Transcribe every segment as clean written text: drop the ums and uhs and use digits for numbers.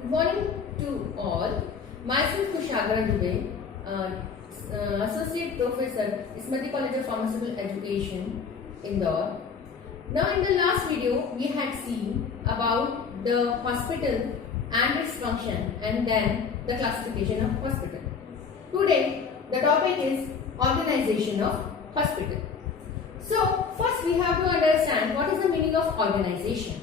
Good morning to all. Myself Kushagra Dubey, Associate Professor, Ismati College of Pharmaceutical Education, Indore. Now, in the last video, we had seen about the hospital and its function, and then the classification of hospital. Today, the topic is organization of hospital. So, first we have to understand what is the meaning of organization.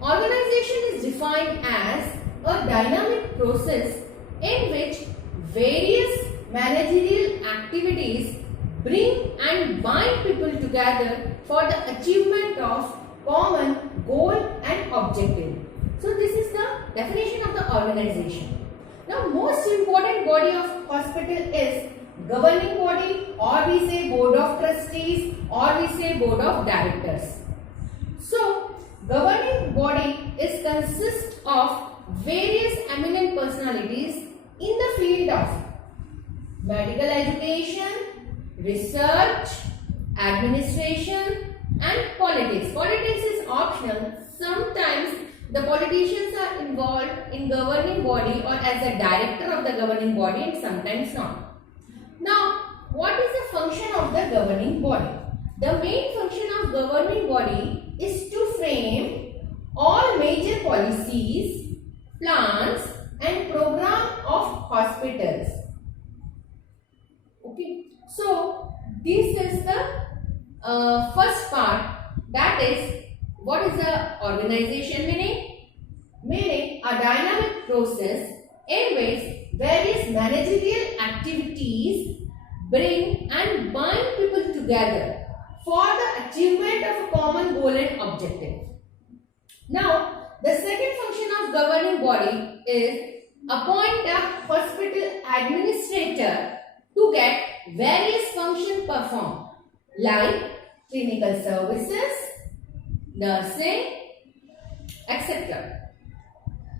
Organization is defined as a dynamic process in which various managerial activities bring and bind people together for the achievement of common goal and objective. So this is the definition of the organization. Now, most important body of hospital is governing body, or we say board of trustees, or we say board of directors. So governing body is consist of various eminent personalities in the field of medical education, research, administration and politics. Politics is optional. Sometimes the politicians are involved in governing body or as a director of the governing body, and sometimes not. Now, what is the function of the governing body? The main function of governing body is to frame all major policies, plans and program of hospitals. Okay, so this is the first part, that is, what is the organization meaning? Meaning a dynamic process in which various managerial activities bring and bind people together for the achievement of a common goal and objective. Now, the second function of governing body is appoint a hospital administrator to get various functions performed like clinical services, nursing, etc.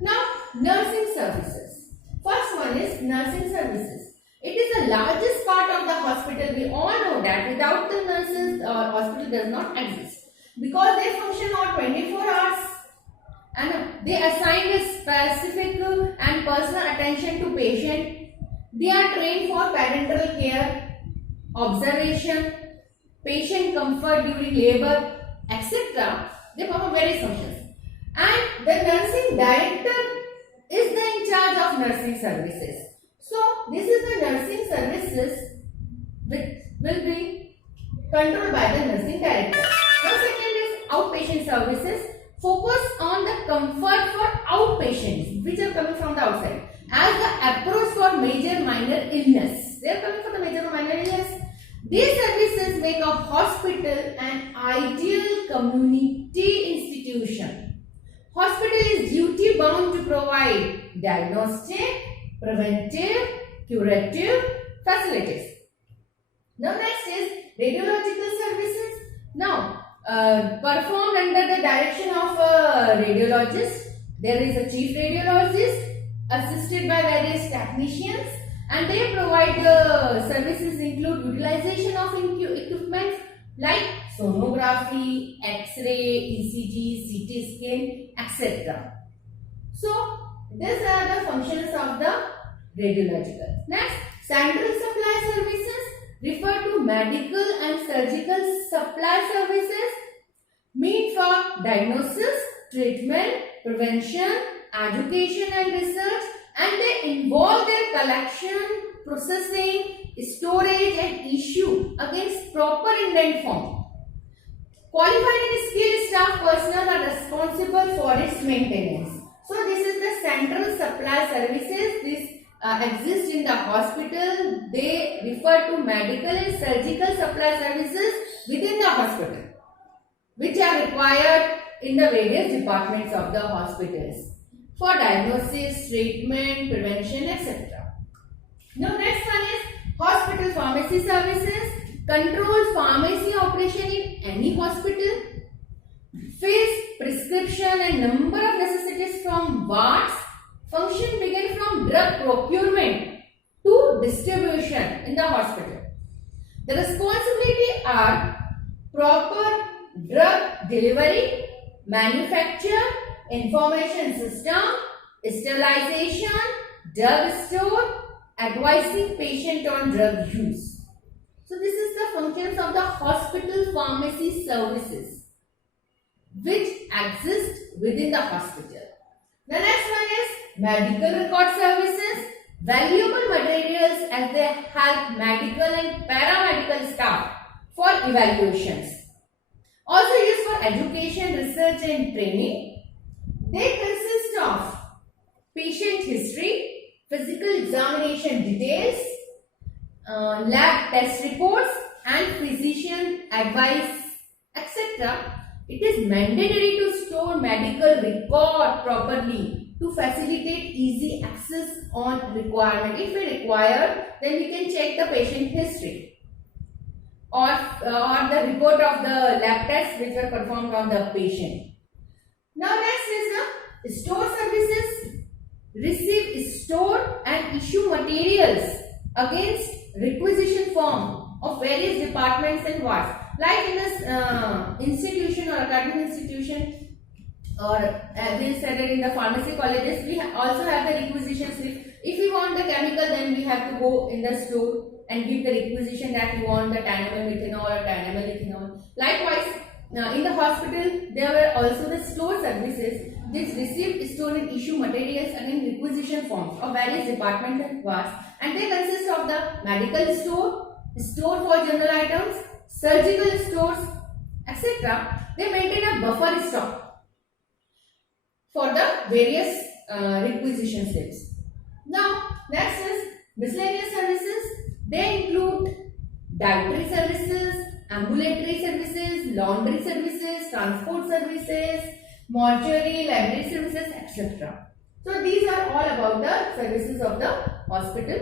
Now, nursing services. First one is nursing services. It is the largest part of the hospital. We all know that without the nurses, hospital does not exist, because they function on 24 hours and they assign a specific and personal attention to patient. They are trained for parenteral care, observation, patient comfort during labor, etc. They perform various functions. And the nursing director is in charge of nursing services. So, this is the nursing services which will be controlled by the nursing director. Now, second is outpatient services. Focus on the comfort for outpatients which are coming from the outside as the approach for major minor illness. They are coming for the major minor illness. These services make a hospital an ideal community institution. Hospital is duty bound to provide diagnostic, preventive, curative facilities. Now next is radiological services. Now performed under the direction of a radiologist. There is a chief radiologist assisted by various technicians, and they provide the services include utilization of equipment like sonography, X-ray, ECG, CT scan, etc. So these are the functions of the radiological. Next, central supply services refer to medical and surgical supply services meant for diagnosis, treatment, prevention, education and research, and they involve their collection, processing, storage and issue against proper indent form. Qualified and skilled staff personnel are responsible for its maintenance. So this is the central supply services. This exist in the hospital. They refer to medical and surgical supply services within the hospital, which are required in the various departments of the hospitals for diagnosis, treatment, prevention, etc. Now next one is hospital pharmacy services. Controls pharmacy operation in any hospital. Fills prescription and number of necessities from wards. Function begin from drug procurement to distribution in the hospital. The responsibility are proper drug delivery, manufacture, information system, sterilization, drug store, advising patient on drug use. So this is the functions of the hospital pharmacy services which exist within the hospital. The next one is medical record services. Valuable materials as they help medical and paramedical staff for evaluations. Also used for education, research and training. They consist of patient history, physical examination details, lab test reports and physician advice, etc. It is mandatory to store medical record properly to facilitate easy access on requirement. If we require, then we can check the patient history or the report of the lab tests which were performed on the patient. Now next is the store services. Receive, store and issue materials against requisition form of various departments and wards. Like in this institution or academic institution, or as we said it in the pharmacy colleges, we also have the requisition slip. If we want the chemical, then we have to go in the store and give the requisition that we want the tinyl methanol or tinyl ethanol. Likewise, in the hospital, there were also the store services. This receive, store and issue materials against requisition forms of various departments and wards, and they consist of the medical store, store for general items, surgical stores, etc. They maintain a buffer stock for the various requisition slips. Now, next is miscellaneous services. They include dietary services, ambulatory services, laundry services, transport services, mortuary, library services, etc. So, these are all about the services of the hospital.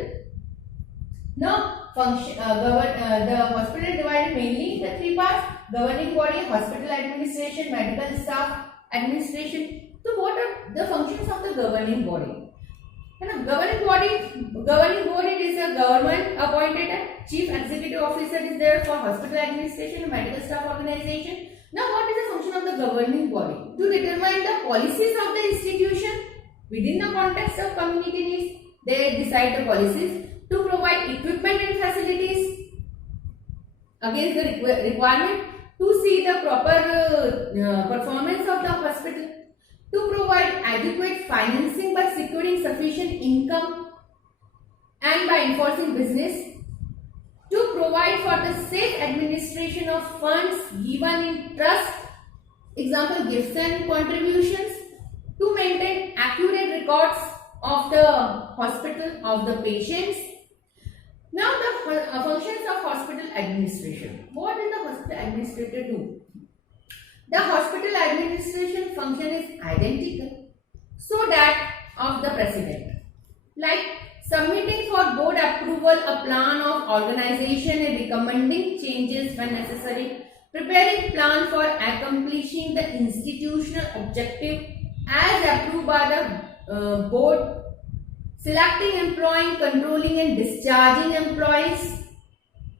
Now, the hospital is divided mainly into three parts: governing body, hospital administration, medical staff administration. So, what are the functions of the governing body? Governing body is a government appointed chief executive officer is there for hospital administration and medical staff organization. Now, what is the function of the governing body? To determine the policies of the institution within the context of community needs. They decide the policies to provide equipment and facilities against the requirement, to see the proper performance of the hospital, to provide adequate financing by securing sufficient income and by enforcing business, to provide for the safe administration of funds given in trust, example gifts and contributions, to maintain accurate records of the hospital, of the patients. Now the functions of hospital administration. What does the hospital administrator do? The hospital administration function is identical so that of the president, like submitting for board approval a plan of organization and recommending changes when necessary, preparing plan for accomplishing the institutional objective as approved by the board, selecting, employing, controlling and discharging employees,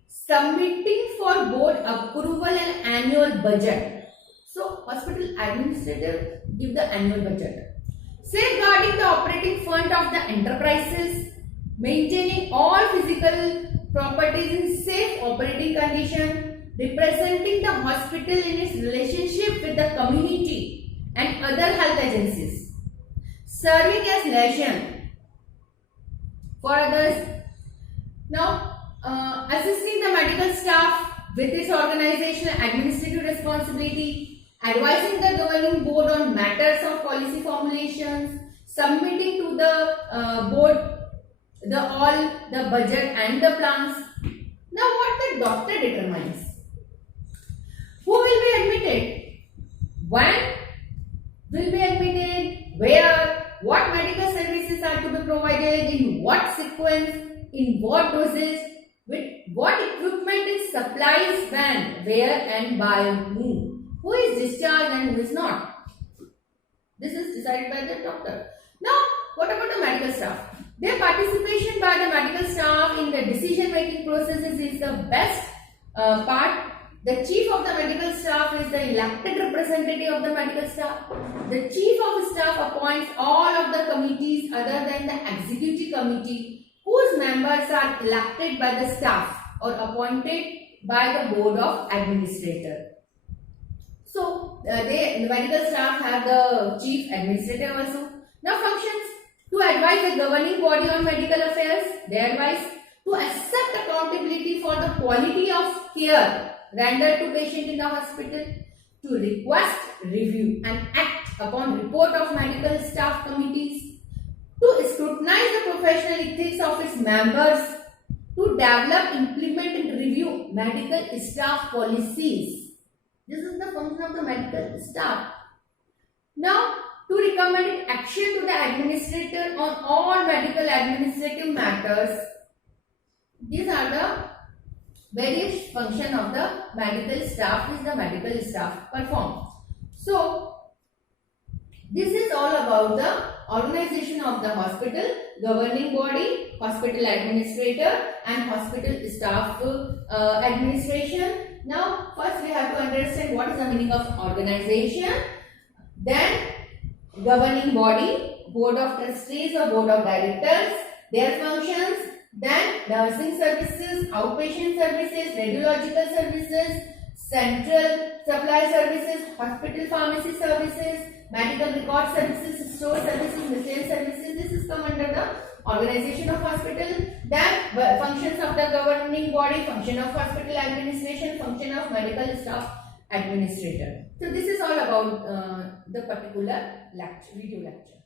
submitting for board approval an annual budget. So, hospital administrator give the annual budget. Safeguarding the operating fund of the enterprises, maintaining all physical properties in safe operating condition, representing the hospital in its relationship with the community and other health agencies, serving as liaison for others. Now, assisting the medical staff with its organizational administrative responsibility, advising the governing board on matters of policy formulations, submitting to the board all the budget and the plans. Now, what the doctor determines? Who will be admitted? When will be admitted? Where? What medical services are to be provided? In what sequence? In what doses? With what equipment is supplies when? Where and by whom? Who is discharged and who is not? This is decided by the doctor. Now, what about the medical staff? Their participation by the medical staff in the decision-making processes is the best part. The chief of the medical staff is the elected representative of the medical staff. The chief of staff appoints all of the committees other than the executive committee whose members are elected by the staff or appointed by the board of administrator. So the medical staff have the chief administrator also. Now functions: to advise the governing body on medical affairs, they advise; to accept accountability for the quality of care rendered to patient in the hospital; to request, review and act upon report of medical staff committees; to scrutinize the professional ethics of its members; to develop, implement and review medical staff policies. This is the function of the medical staff. Now, to recommend action to the administrator on all medical administrative matters. These are the various functions of the medical staff which the medical staff perform. So, this is all about the organization of the hospital, governing body, hospital administrator and hospital staff administration. Now, first we have to understand what is the meaning of organization, then governing body, board of trustees or board of directors, their functions, then nursing services, outpatient services, radiological services, central supply services, hospital pharmacy services, medical record services, store services, miscellaneous services. This is come under the organization of hospital. Then functions of the governing body, function of hospital administration, function of medical staff administrator. So this is all about the particular lecture, video lecture.